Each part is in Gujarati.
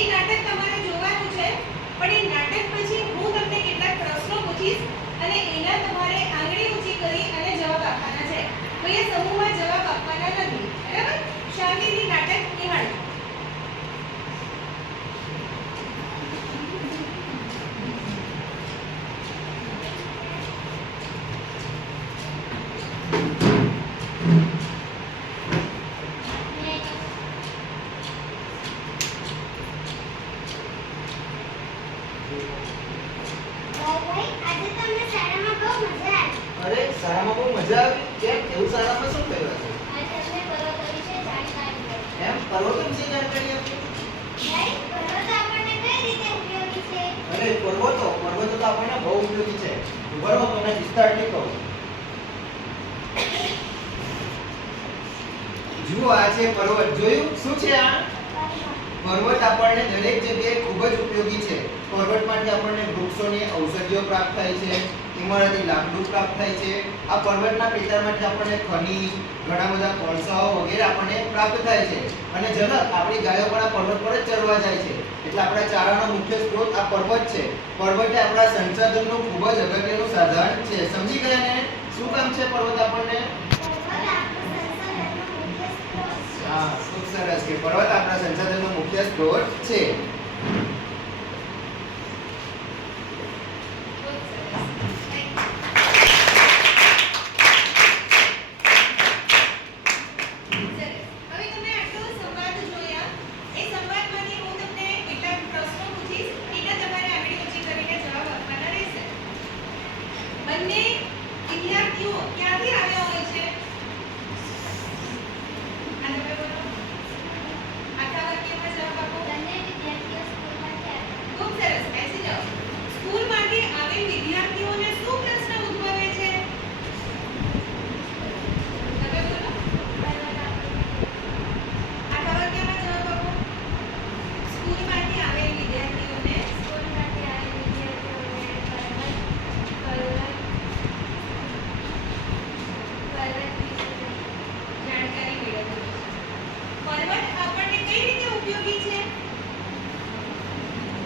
એ નાટક તમારે જોવાનું છે, પણ એ નાટક પછી હું તમને કેટલાક પ્રશ્નો પૂછીશ અને એના તમારે આંગળી ઊંચી કરી અને જવાબ આપવાના છે. કોઈ સમૂહમાં જવાબ આપવાના નથી, બરાબર? શાંતિથી નાટક નિહાળો. અરે શાળામાં બહુ મજા આવી. કેમ એવું શાળામાં શું કર્યું હતું? એમ પર્વતો વિશે જાણકારી આપી. અરે પર્વતો તો આપણને બહુ ઉપયોગી છે. બરો તમને વિસ્તારથી કહું. જુઓ આ છે પર્વત. જોયું શું છે આ? પર્વત આપણને દરેક જગ્યાએ ખૂબ જ ઉપયોગી છે. પર્વતમાંથી આપણને વૃક્ષોની ઔષધિઓ પ્રાપ્ત થાય છે, એમાંથી લાકડું પ્રાપ્ત થાય છે. આ પર્વતના પેટાળમાંથી આપણને ખનિજ, ઘણા બધા કોલસાઓ વગેરે આપણને પ્રાપ્ત થાય છે. અને જનક આપણી ગાયો પણ આ પર્વત પર જ ચરવા જાય છે. એટલે આપણા ચારાનો મુખ્ય સ્ત્રોત આ પર્વત છે. પર્વત એ આપણા સંસાધનનું ખૂબ જ અગત્યનું સાધન છે. સમજી ગયા ને? શું કામ છે પર્વત આપણને? હા, ખૂબ સરસ કે પર્વત આપણા સંસાધનનો મુખ્ય સ્ત્રોત છે. બંને વિદ્યાર્થીઓ ક્યાંથી આવ્યા હોય છે? આના પર બોલો. આખા વાક્યમાં જવાબ આપો. બંને વિદ્યાર્થીઓ સ્કૂલમાંથી આવ્યા. ખૂબ સરસ, બેસી જાઓ. સ્કૂલમાંથી આવેલ વિદ્યાર્થીઓને શું પ્રશ્ન ઉદ્ભવે છે? તમે બોલો. આખા વાક્યમાં જવાબ આપો. સ્કૂલમાંથી આવેલ વિદ્યાર્થીઓને જાણકારી મેળવવી છે. પર્વત આપણને કઈ રીતે ઉપયોગી છે?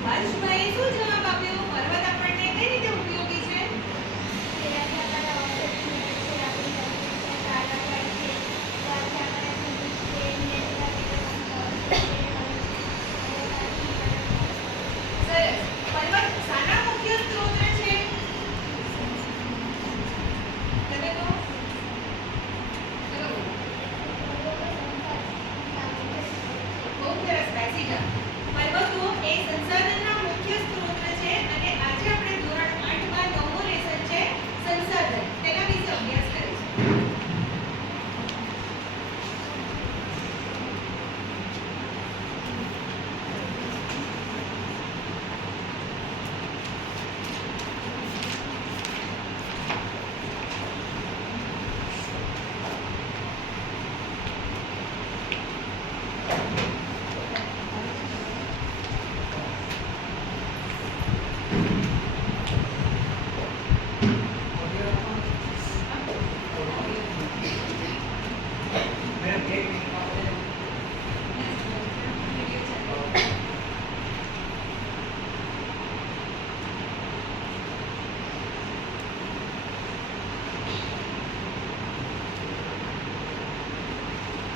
હર્ષભાઈએ શું જવાબ આપ્યો? પર્વત આપણને કઈ રીતે ઉપયોગી છે? સરસ. પર્વત શાના મુખ્ય સ્ત્રોત છે? તમે કહો. ચલો. ખૂબ સરસ, બેસી જાઓ. પર્વતો એ સંસાધનના મુખ્ય સ્ત્રોત છે અને આજે આપણે ધોરણ 8 માં 9મો લેસન છે સંસાધન. તેના વિશે અભ્યાસ કરીશું.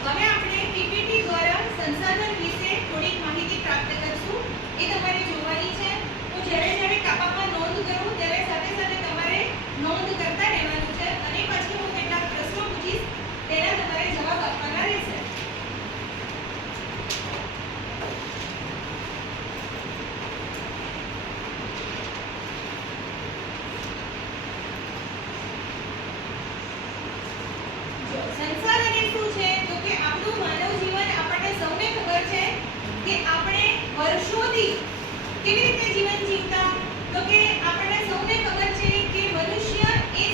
હવે આપણે પીપીટી દ્વારા સંસાધન વિશે થોડીક માહિતી પ્રાપ્ત કરશું. એ તમારે જોવાની છે. હું જ્યારે કાપામાં નોંધ કરું ત્યારે સાથે સાથે તમારે નોંધ કરતા રહેવાનું છે અને પછી હું કેટલાક પ્રશ્નો પૂછીશ, તેના તમારે જવાબ આપવાના રહેશે. સંસાધન એ શું છે? તો કે આપણું માનવ જીવન આપણને સૌને ખબર છે કે આપણે વર્ષોથી કેવી રીતે જીવન જીવતા. તો કે આપણને સૌને ખબર છે કે મનુષ્ય એ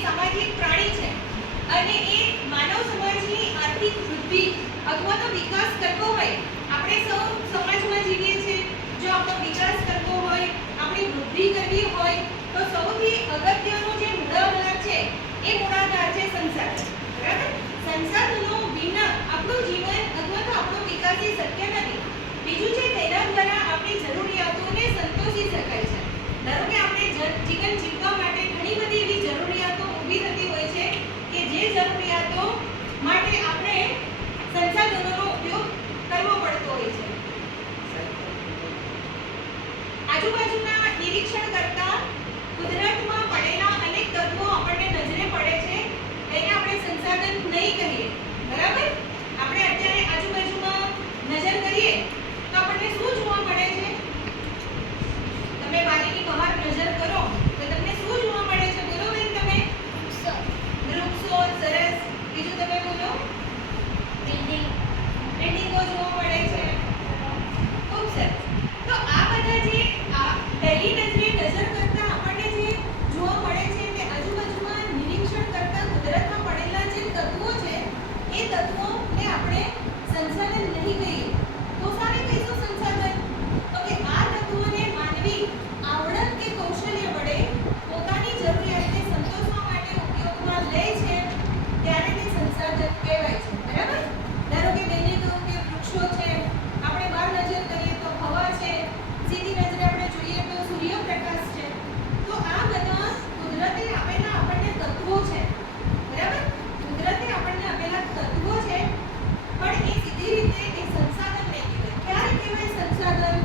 નહીં કહીએ. બરાબર? આપણે અત્યારે આજુબાજુમાં નજર કરીએ તો આપણને શું જોવા મળે છે? તમે બારીની બહાર નજર કરો તો તમને શું જોવા મળે છે? બોલો બેન તમે. વૃક્ષો, સરસ. બીજું તમે બોલો. બિલ્ડિંગો જોવા મળે છે. ખૂબ સરસ. તો આ બધા જે પહેલી નજરે નજર કરતા આપણને જે જોવા મળે છે તે આજુબાજુમાં નિરીક્ષણ કરતા કુદરતમાં પડેલા જે તત્વો છે એ તત્વોને આપણે સંસાધન નહીં કહીએ તો સાને કહીશું સંસાધન? તો કે આ તત્વોને માનવી આવડત કે કૌશલ્ય વડે પોતાની જરૂરિયાતને સંતોષવા માટે ઉપયોગમાં લે છે ત્યારે તે સંસાધન કહેવાય છે. બરાબર? ધારો કે બેને કહ્યું કે વૃક્ષો છે, આપણે બહાર નજર કરીએ તો હવા છે, સીધી નજરે આપણે જોઈએ તો સૂર્યપ્રકાશ છે. તો આ બધા કુદરતે આપેલા આપણને તત્વો છે. બરાબર? કુદરતે આપણને આપેલા તત્વો છે પણ એ સીધી રીતે એ સંસાધન નહીં કહેવાય. ક્યારે કહેવાય સંસાધન?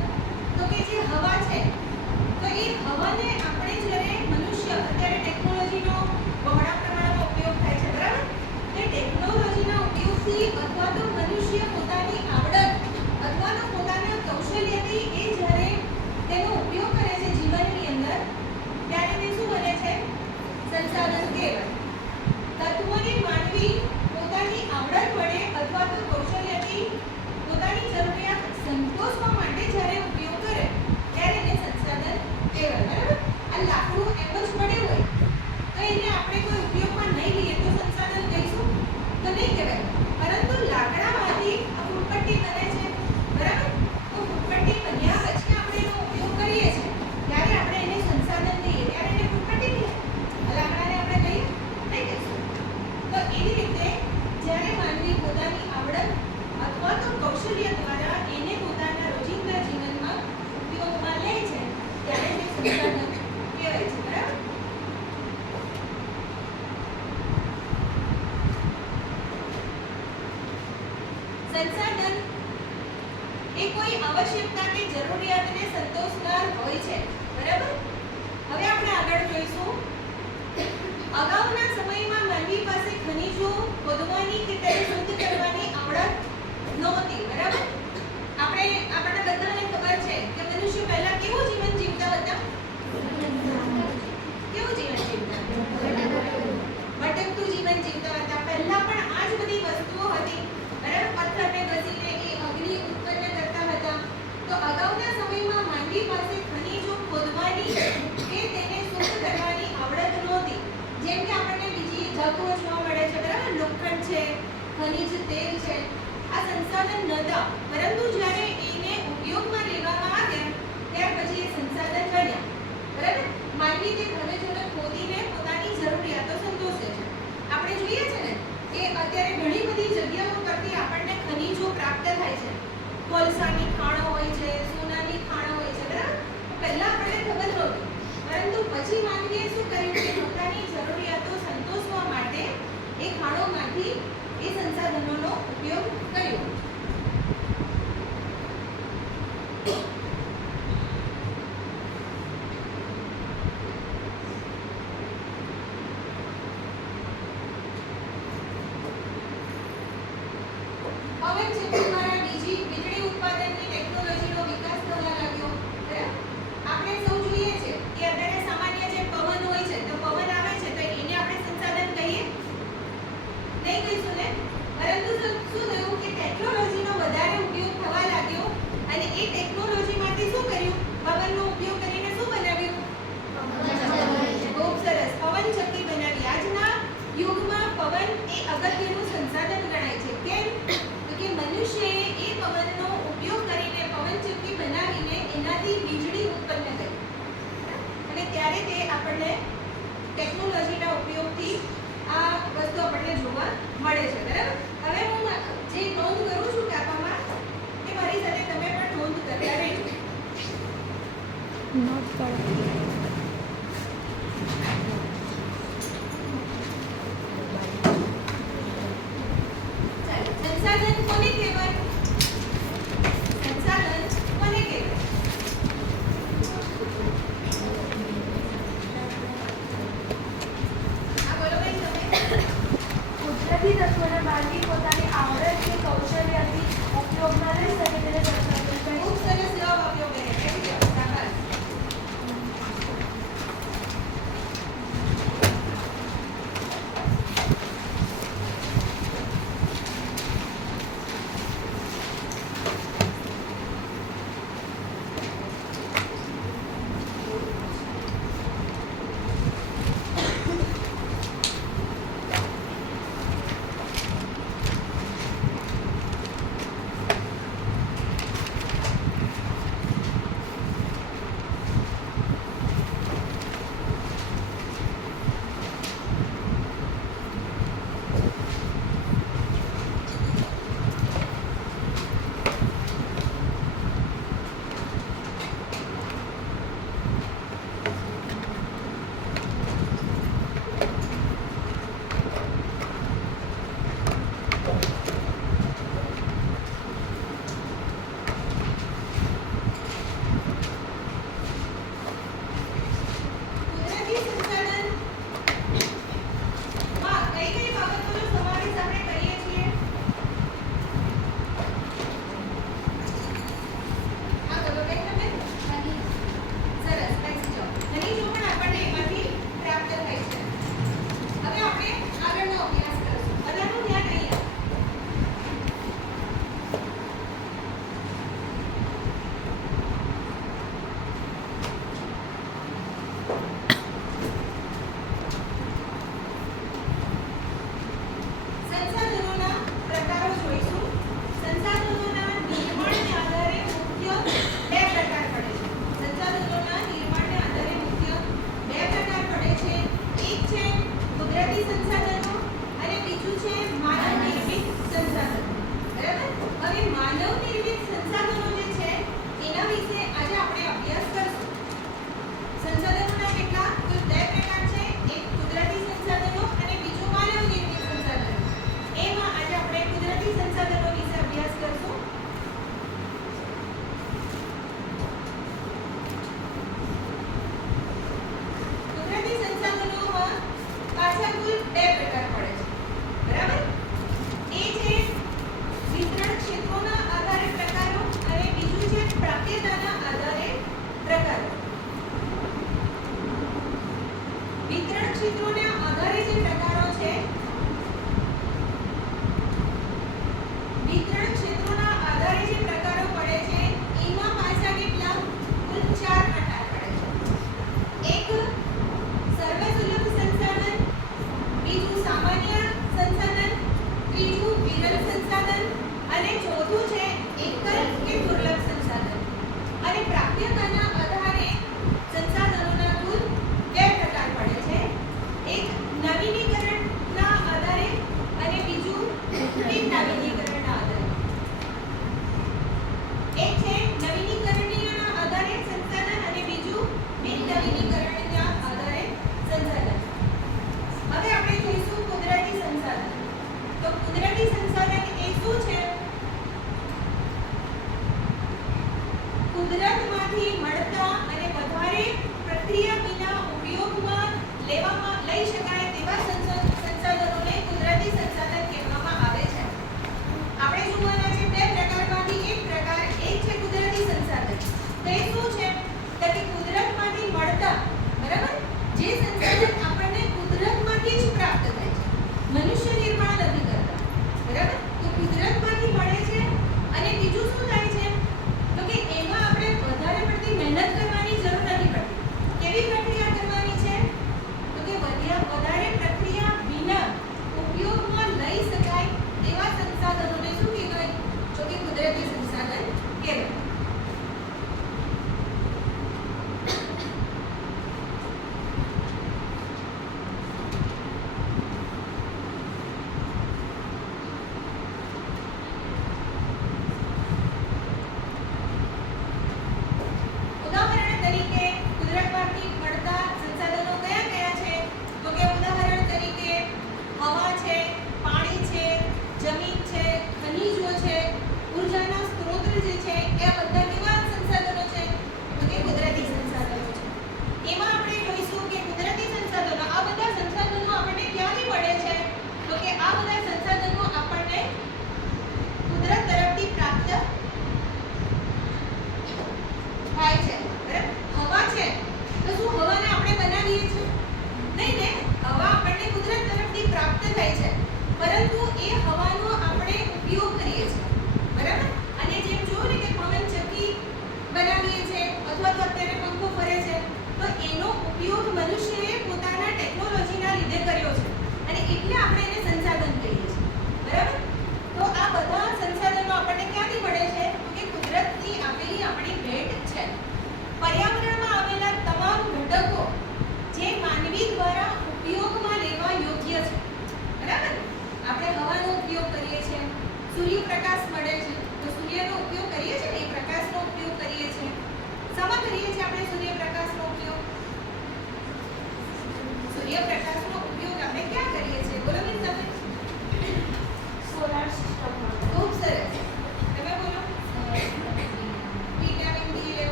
તો કે જે હવા છે તો એ હવાને આપણે જ્યારે મનુષ્ય અત્યારે ટેકનોલોજીનો બહોળા પ્રમાણમાં ઉપયોગ થાય છે. બરાબર? તે ટેકનોલોજીના ઉપયોગથી અથવા તો મનુષ્ય પોતાની આવડત અથવા તો પોતાના કૌશલ્યથી એ જ્યારે તેનો ઉપયોગ કરે છે જીવનની અંદર ત્યારે તે શું બને છે? સંસાધન કહેવાય. તત્વોને માનવી પોતાની આવડત વડે અથવા તો કૌશલ્યથી પોતાની જરૂરિયાત સંતોષવા માટે જ્યારે ઉપયોગ કરે ત્યારે એને સંસાધન કહેવાય. બરાબર? આ લાકડું એમ જ પડ્યું હોય તો એને આપણે કોઈ ઉપયોગમાં નહીં લઈએ તો સંસાધન કહીશું? તો નહીં કહેવાય. પરંતુ લાકડામાંથી આ ફૂટપટ્ટી બને છે. બરાબર? તો ફૂટપટ્ટી બન્યા પછી આપણે એનો ઉપયોગ કરીએ છીએ ત્યારે આપણે એને સંસાધન કહીએ ત્યારે એને ફૂટપટ્ટી કહીએ. આ લાકડાને આપણે કહીએ? નહીં કહીશું. તો એવી રીતે જ્યારે માનવી પોતાની આવડત અથવા તો કૌશલ્ય દ્વારા એને પોતાના રોજિંદા જીવનમાં ઉપયોગમાં લે છે ત્યારે તે સંસાધન કહેવાય છે. બરાબર? સંસાધન એ કોઈ આવશ્યકતા કે જરૂરિયાતને સંતોષનાર હોય છે. બરાબર? હવે આપણે આગળ જોઈશું. અગાઉના સમયમાં માનવી પાસે ખનિજો શોધવાની કે તેને શુદ્ધ કરવાની આવડત નહોતી. બરાબર? આપણને બધાને ખબર છે કે મનુષ્ય પહેલા કેવું જીવન જીવતા હતા? કેવું જીવન જીવતા? ભટકતું જીવન જીવતા હતા. પહેલા પણ આ જ બધી વસ્તુઓ હતી. બરાબર? પથ્થરને ઘસીને એ અગ્નિ ઉત્પન્ન કરતા હતા. તો અગાઉના સમયમાં માનવી પાસે ખનિજો ખોદવાની કે તેને શુદ્ધ કરવાની આવડત નહોતી. જેમ કે આપણને બીજી ધાતુઓ જોવા મળે છે. બરાબર? લોખંડ છે, ખનિજ તેલ છે, આ સંસાધન નહોતા. પરંતુ જ્યારે એને ઉપયોગમાં લેવામાં આવ્યા ત્યાર પછી એ સંસાધન બન્યા. બરાબર? માનવી તે ખનિજોને ખોદીને પોતાની જરૂરિયાતો સંતોષે છે. આપણે જોઈએ છે ને કે અત્યારે ઘણી બધી જગ્યાઓ પરથી આપણને ખનિજો પ્રાપ્ત થાય છે. કોલસાની ખાણો હોય છે, સોનાની ખાણો હોય છે. બરાબર? પહેલા આપણને ખબર નહોતી. પરંતુ પછી માનવીએ શું કર્યું કે પોતાની જરૂરિયાતો સંતોષવા માટે એ ખાણોમાંથી એ સંસાધનોનો ઉપયોગ કર્યો. પવન ચક્કી દ્વારા વીજળી ઉત્પાદનની ટેકનોલોજીનો વિકાસ થવા લાગ્યો. બરાબર? આપણે સૌ જોઈએ છે કે અત્યારે સામાન્ય જે પવન હોય છે તો પવન આવે છે તો એને આપણે સંસાધન કહીએ? નહીં કહીશું ને? પરંતુ શું થયું કે ટેકનોલોજીનો વધારે ઉપયોગ થવા લાગ્યો અને એ ટેકનોલોજીમાંથી શું કર્યું? પવનનો ઉપયોગ કરીને શું બનાવ્યું? ખૂબ સરસ. પવન ચક્કી બનાવી. આજના યુગમાં પવન એ અગત્યનું સંસાધન ગણાય છે. કેમ? તો કે મનુષ્યએ એ પવનનો ઉપયોગ કરીને પવન ચક્કી બનાવીને એનાથી વીજળી ઉત્પન્ન કરી અને ત્યારે તે આપણને ટેકનોલોજીના ઉપયોગથી આ વસ્તુ આપણને જોવા મળે છે. બરાબર? હવે હું જે નોંધ કરું છું કાપામાં એ મારી સાથે તમે પણ નોંધ કરતા રહેજો. નોટ કરો. ચાલો. સંસાધન કોને કહેવાય? સંસાધન કોને કહેવાય? વિતરણ ક્ષેત્રોના આધારે પ્રકારો અને બીજું છે પ્રાપ્યતાના આધારે પ્રકારો. વિતરણ ક્ષેત્રોના આધારે જે પ્રકારો છે, વિતરણ ક્ષેત્રોના આધારે જે પ્રકારો પડે છે એમાં પાછા કેટલા કુલ 4 પ્રકાર પડે છે. એક સર્વસુલભ સંસાધન, બીજું સામાન્ય સંસાધન, ત્રીજું વિરલ સંસાધન અને ચોથું છે એકલ કે દુર્લભ સંસાધન. અને પ્રાપ્યતાના આધારે સંસાધનોના કુલ 2 પ્રકાર પડે છે. એક નવીનીકરણના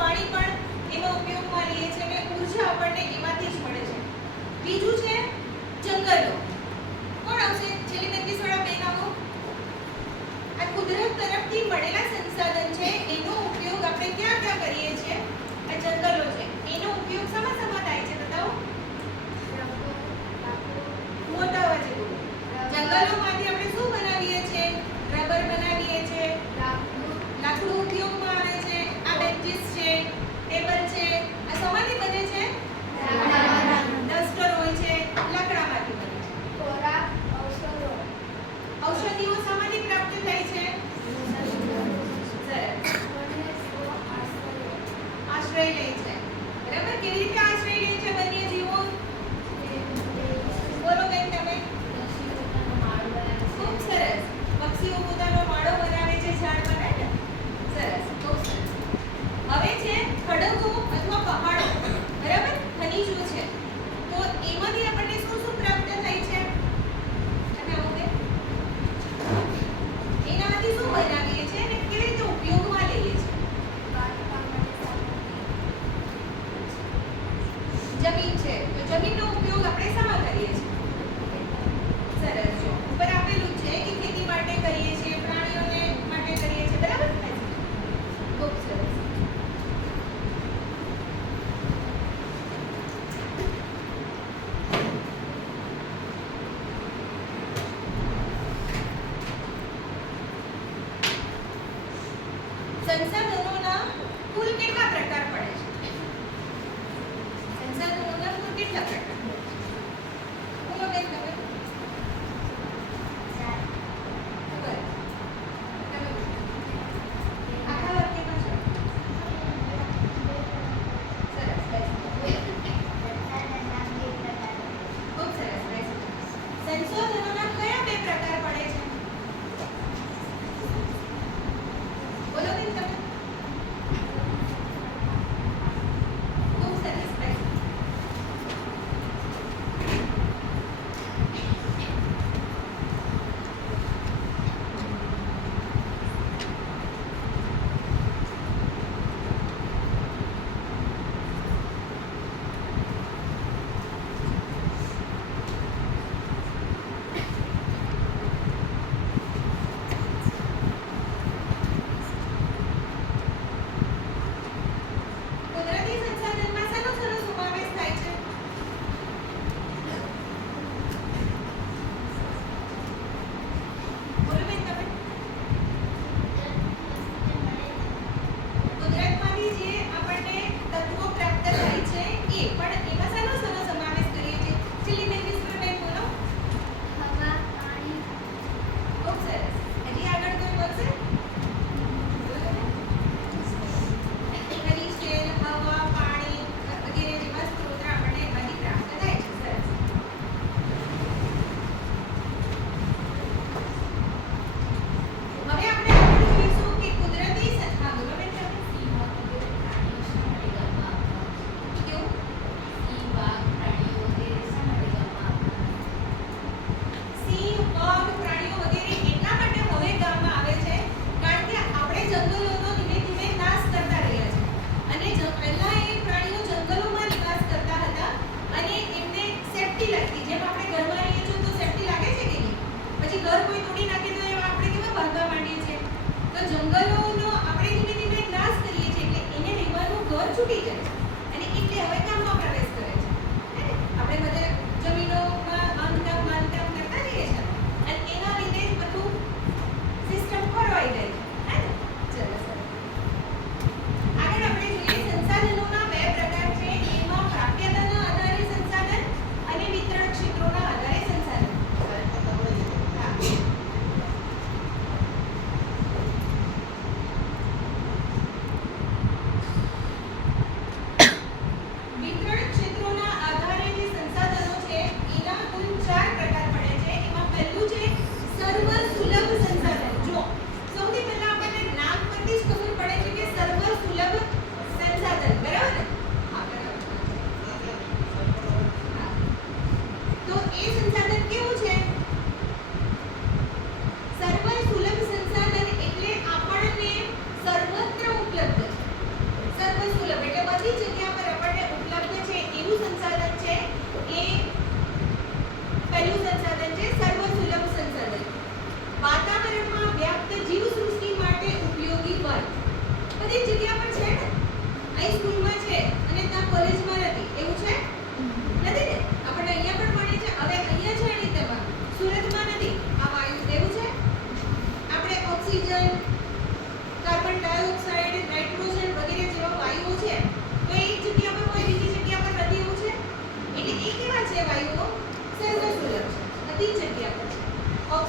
પાણી પણ એમાં ઉપયોગમાં લઈએ છીએ અને ઊર્જા આપણને એમાંથી જ મળે છે. બીજું છે જંગલો. કોણ આવશે? છેલ્લી 35 વાળા બેન આવો. આ કુદરત તરફથી મળેલા સંસાધન છે એનો ઉપયોગ આપણે ક્યાં ક્યાં કરીએ છીએ? આ જંગલો છે એનો ઉપયોગ શામાં થાય છે બતાવો. મોટા અવાજે બોલો. જંગલોમાંથી આપણે શું બનાવીએ છીએ? રબર બનાવીએ છીએ, લાકડું ઉપયોગમાં આવે છે, આ બેન્ચીસ છે, ટેબલ છે, આ શેમાંથી બને છે? ડસ્ટર હોય છે, લાકડામાંથી બને છે. ઔષધિઓ શામાંથી પ્રાપ્ત થાય છે? સરસ. આશ્રય લે છે. બરાબર. કેવી રીતે આશ્રય લે છે વન્યજીવો? બોલો બેન તમે. ખૂબ સરસ. પક્ષીઓ પોતાનો માળો બનાવે છે ઝાડ પર, હે ને? સરસ. ખૂબ સરસ. હવે છે ખડકો અથવા પહાડો. બરાબર. ખનીજો છે. તો એમાંથી આપણને શું શું પ્રાપ્ત થાય છે? અને આવો બેન. એનામાંથી શું બનાવીએ છીએ અને કેવી રીતે ઉપયોગમાં લઈએ છીએ? જમીન છે તો જમીનનો ઉપયોગ આપણે શામાં કરીએ છીએ? સરસ. જો ઉપર આપેલું છે કે ખેતી માટે કરીએ છીએ, પ્રાણીઓને માટે કરીએ છીએ. બરાબર. ખૂબ સરસ. સંસાધનોના કુલ કેટલા પ્રકાર પડે છે? સંસાધનોના કુલ કેટલા પ્રકાર? બોલો બેન તમે. ખબર? તમે બોલો. આખા વાક્યમાં છે. સરસ. ખૂબ સરસ. સંશોધનોના કયા બે પ્રકાર પડે છે? બોલો બેન તમે.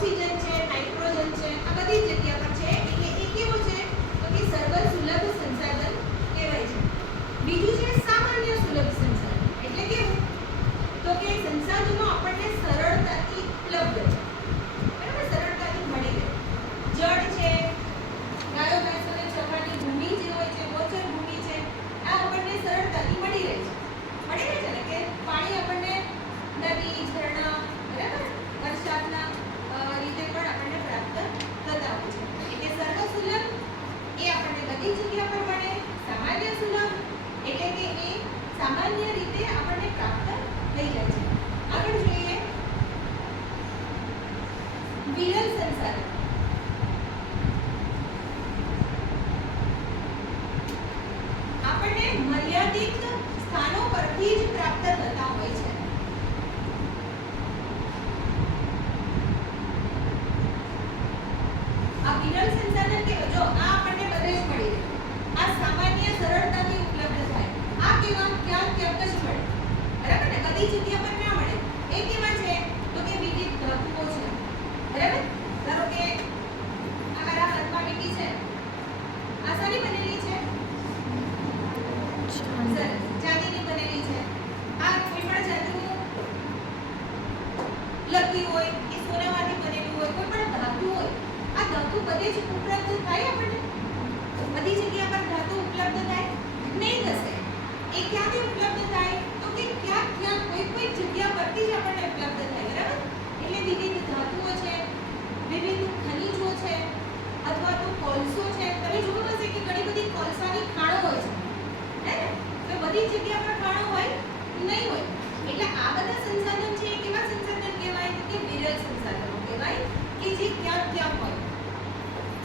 ઓક્સિજન છે, નાઇટ્રોજન છે, આ બધી જ જગ્યા પર છે. એટલે એ કેવું છે તો કે સર્વસુલભ સંસાધન કહેવાય છે. બીજું છે સામાન્ય સુલભ સંસાધન. એટલે કેવું તો કે સંસાધનો આપણને સરળતાથી ઉપલબ્ધ છે. બરાબર, સરળતાથી મળી રહે. જળ છે, ગાયો ભેંસોને ચરવાની ભૂમિ જે હોય છે, ગોચર ભૂમિ છે, આ આપણને સરળતાથી મળી રહે છે. મળી રહે છે ને કે પાણી આપણને નદી, ઝરણા, બરાબર, વરસાદના રીતે પણ આપણને પ્રાપ્ત થતા હોય છે. એટલે સર્વસુલભ એ આપણને બધી જગ્યા પર મળે. સામાન્ય સુલભ એટલે કે એ સામાન્ય રીતે આપણને પ્રાપ્ત થઈ જાય છે. આગળ જોઈએ વિરલ સંસાધન. આપણને મર્યાદિત સ્થાનો પરથી જ પ્રાપ્ત થતા હોય છે. આ વિરલ સંસાધન કેવો? જો આ આપણને બધે જ મળી રહે. આ સામાન્ય સરળતાથી ઉપલબ્ધ થાય. આ કેવા? ક્યાંક ક્યાંક જ મળે. બરાબર ને? બધી જગ્યા પર ના મળે. એ કેવા છે તો કે વિવિધ ધાતુઓ છે. બરાબર? ધારો કે આ મારા હાથમાં વીંટી છે. આ શાની બનેલી છે? સરસ, ચાંદીની બનેલી છે. આ કોઈ પણ જાતનું લકી હોય કે સોનામાંથી બનેલું હોય, કોઈ પણ ધાતુ હોય, આ ધાતુ બધે જ ઉપલબ્ધ થાય આપણને? બધી જગ્યા પર ધાતુ ઉપલબ્ધ થાય? નહીં થશે. એ ક્યાંથી ઉપલબ્ધ થાય તો કે ક્યાંક ક્યાંક કોઈ જગ્યા પરથી જ આપણને ઉપલબ્ધ થાય. બરાબર? એટલે વિવિધ ધાતુઓ છે, વિવિધ ખનિજો છે, અથવા તો કોલસો છે. તમે જોયું હશે કે ઘણી બધી કોલસાની ખાણો હોય છે, હે ને? તો બધી જગ્યા પર ખાણો હોય નહીં હોય. એટલે આ બધા સંસાધન છે એ કેવા સંસાધન કહેવાય તો કે વિરલ સંસાધનો કહેવાય, કે જે ક્યાંક ક્યાંક હોય.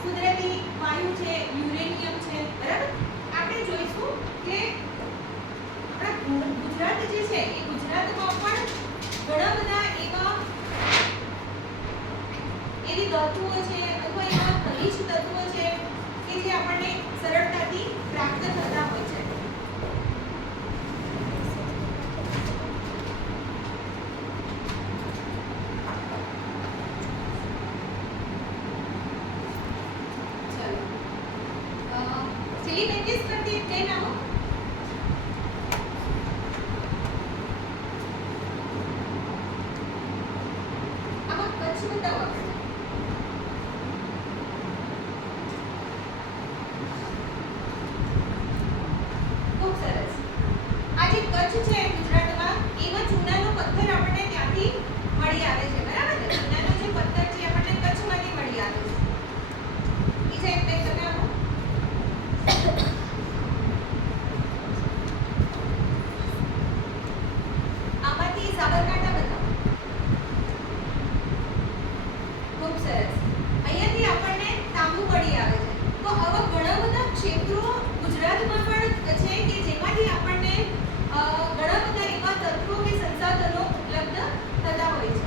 કુદરતી વાયુ છે, યુરેનિયમ છે. બરાબર? આપણે જોઈશું કે આપણા ગુજરાત જે છે એ ગુજરાતમાં પણ ઘણા બધા એવી ધાતુઓ છે અથવા એવા ખનિજ તત્વો છે કે જે આપણને સરળતાથી પ્રાપ્ત થતા હોય છે. चलो चलिए 25 करते हैं. क्या नाम हो? अब आप कच्छ बताओ आपने. खूब सरस. આ જે કચ્છ છે ગુજરાતમાં, એમાં ચૂનાનો પથ્થર આપણને ત્યાંથી મળી આવે છે. બરાબર ને? ચૂનાનો જે પથ્થર છે આપણને કચ્છમાંથી મળી આવે છે. બીજા એક બે તમે આપો. આમાંથી સાબરકાંઠા બતાવો. ખૂબ સરસ. અહીંયાથી આપણને તાંબુ મળી આવે છે. તો આવા ઘણા બધા ક્ષેત્રો ગુજરાતમાં પણ છે કે જેમાંથી આપણને ઘણા બધા એવા તત્વો કે સંસાધનો ઉપલબ્ધ થતા હોય છે.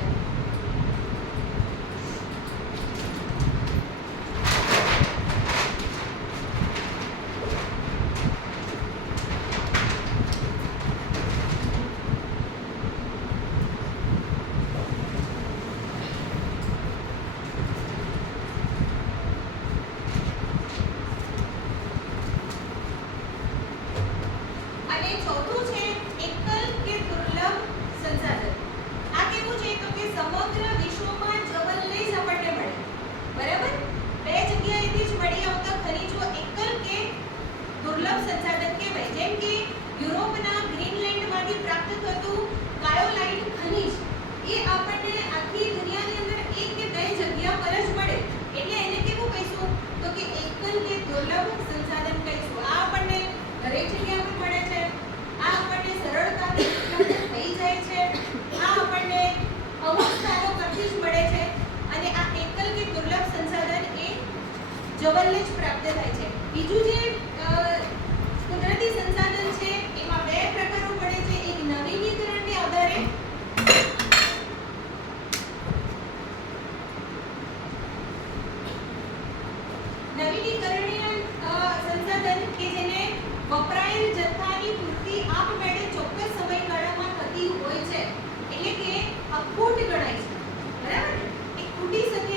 અને ચોથું છે એકલ કે દુર્લભ સંસાધન. આ કેવું છે તો કે સમગ્ર વિશ્વમાં જવલ્લે જ આપણને મળે. બરાબર? બે જગ્યાએથી જ મળી આવતા ખનિજો એકલ કે દુર્લભ સંસાધન કહેવાય. જેમ કે યુરોપના ગ્રીનલેન્ડમાંથી પ્રાપ્ત થતું કાયોલાઇટ ખનિજ, એ આપણને આખી દુનિયાની અંદર એક કે બે જગ્યા પર જ મળે. એટલે એને કેવું કહીશું તો કે એકલ કે દુર્લભ સંસાધન કહીશું. આ આપણને દરેક જગ્યા પર મળે છે. આ આપણને સરળતાથી ઉપલબ્ધ થઈ જાય છે. આ આપણને અમુક સ્થાનો પરથી જ મળે છે. અને આ એકલ કે દુર્લભ સંસાધન એ જવલ્લે જ પ્રાપ્ત થાય છે. બીજું જે કુદરતી સંસાધન છે એમાં બે પ્રકારો પડે છે. એક નવીનીકરણને આધારે નવીનીકરણીય સંસાધન કે જેને વપરાયેલ જથ્થાની પૂર્તિ આપમેળે ચોક્કસ સમયગાળામાં થતી હોય છે. એટલે કે અખૂટ ગણાય છે. બરાબર ને? એ ખૂટી શકે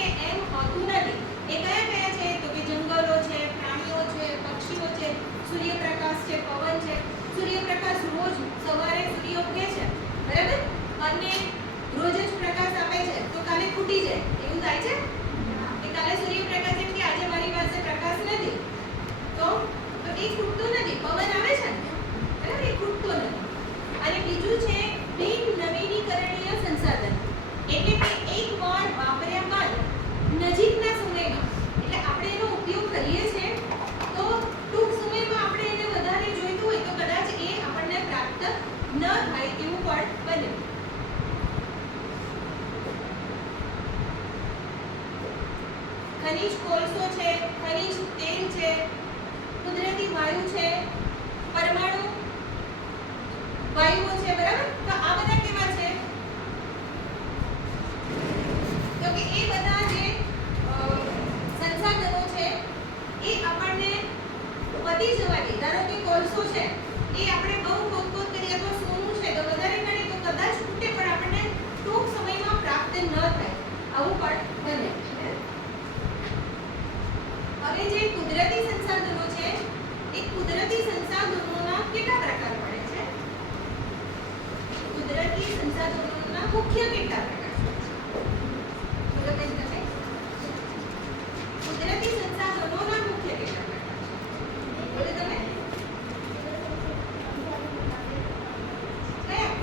ખનિજ કોલસો છે, ખનિજ તેલ છે, કુદરતી વાયુ છે, પરમાણુ વાયુઓ છે, બરાબર? તો આ બધા કેવા છે? તો કે એ બધા જે સંસાધનો છે એ આપણને વધી જવાથી, ધારો કે કોલસો છે એ આપણે બહુ ખોદખોદ કરીએ તો સોનું છે તો વધારે કરીએ તો કદાચ તૂટે પણ આપણને ટૂંક સમયમાં પ્રાપ્ત ન થાય, આવું પણ બને. હવે જે કુદરતી સંસાધનો છે એ કુદરતી સંસાધનોના કેટલા પ્રકાર પડે છે? કુદરતી સંસાધનોના મુખ્ય કેટલા પ્રકાર છે? બોલો બેન તમે. કુદરતી સંસાધનોના મુખ્ય કેટલા પ્રકાર છે? બોલો તમે. કયા?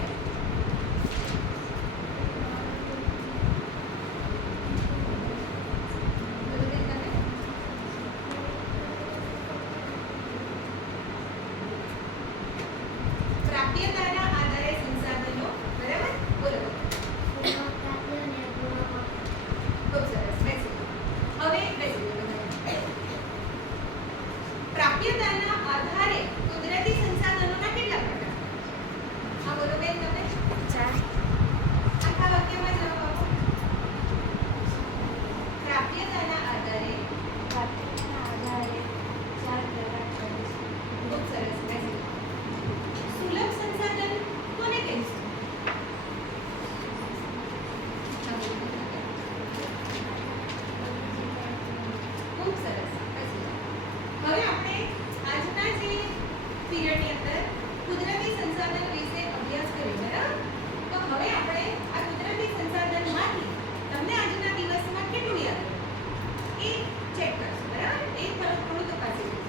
બોલો બેન તમે. પ્રાપ્યતાના આધારે સંસાધનો, બરાબર? બોલો. ગુણવત્તાથી અને ગુણવત્તા. ખૂબ સરસ. બેસી જાઓ. હવે બેસી જાઓ બધા. પ્રાપ્યતાના આધારે કુદરતી સંસાધનોના કેટલા પ્રકાર? હા બોલો બેન તમે. 4. આખા વાક્યમાં જવાબ આપો. પ્રાપ્યતાના આધારે. પ્રાપ્તિના આધારે 4 પ્રકાર છે. ખૂબ સરસ. બેસી જાઓ. સુલભ સંસાધન કોને કહીશું? હા, બોલો બેન તમે. ખૂબ સરસ. બેસી જાઓ. હવે આપણે આજના જે પીરિયડની અંદર કુદરતી સંસાધન વિશે અભ્યાસ કર્યો, બરાબર? તો હવે આપણે આ કુદરતી સંસાધનમાંથી તમને આજના દિવસમાં કેટલું યાદ રહ્યું એ ચેક કરશો, બરાબર? એ થોડું તપાસી લેજો.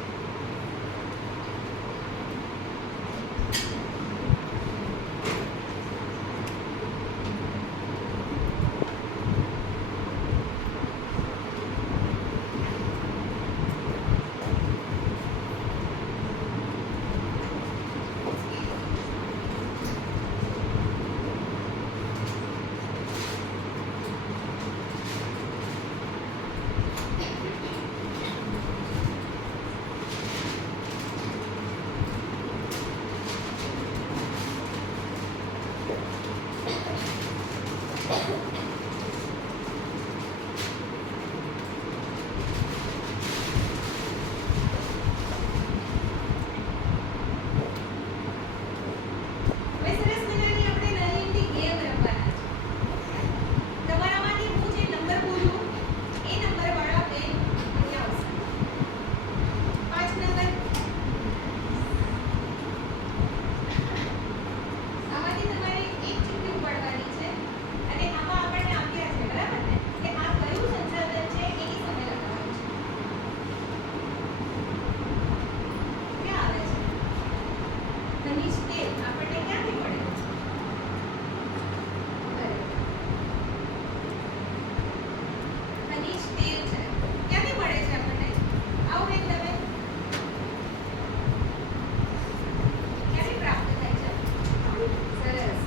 હવે સરસ મજાની આપણે નાની એમની ગેમ રમવાના છે. તમારામાંથી હું જે નંબર બોલું એ નંબરવાળા બેન અહીંયા આવશે. 5 નંબર. આમાંથી તમારે એક ચીઠી ઉપાડવાની છે અને આમાં આપણને આપ્યા છે, બરાબર ને? કે આ કયું સંસાધન છે એની સામે લખવાનું છે. ક્યાં આવે છે? ખનિજ તેલ આપણને ક્યાંથી મળે છે? બરાબર. ખનિજ તેલ છે ક્યાંથી મળે છે આપણને? આવો બેન તમે. ક્યાંથી પ્રાપ્ત થાય છે? સરસ.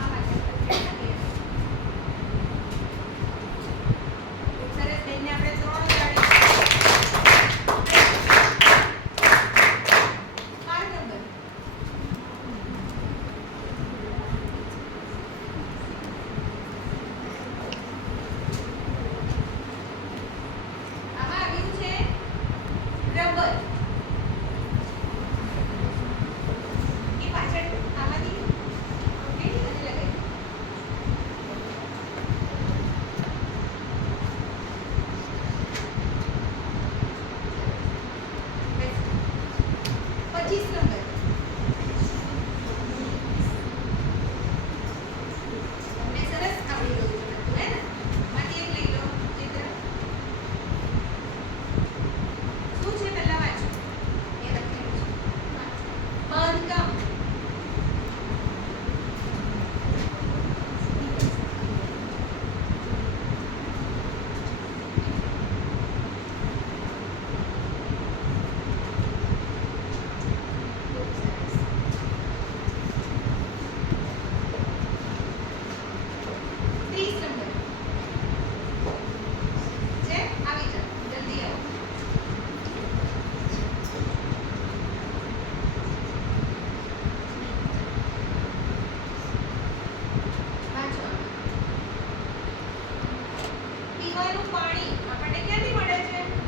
આ વાંચન પત્ર ક્યાંથી આવે? ખૂબ સરસ. બેનને આપણે 3 તાળી. 12 નંબર. આમાં આવ્યું છે રબર. એ પાછળ આમાંથી કેટલી બધી લગાવી. બસ. 25 નંબર. તમને સરસ આવડી ગયું છે બધું, હે ને? આમાંથી એક લઈ લો ચિત્ર. શું છે પહેલા વાંચો. પીવાનું પાણી આપણને ક્યાંથી મળે છે?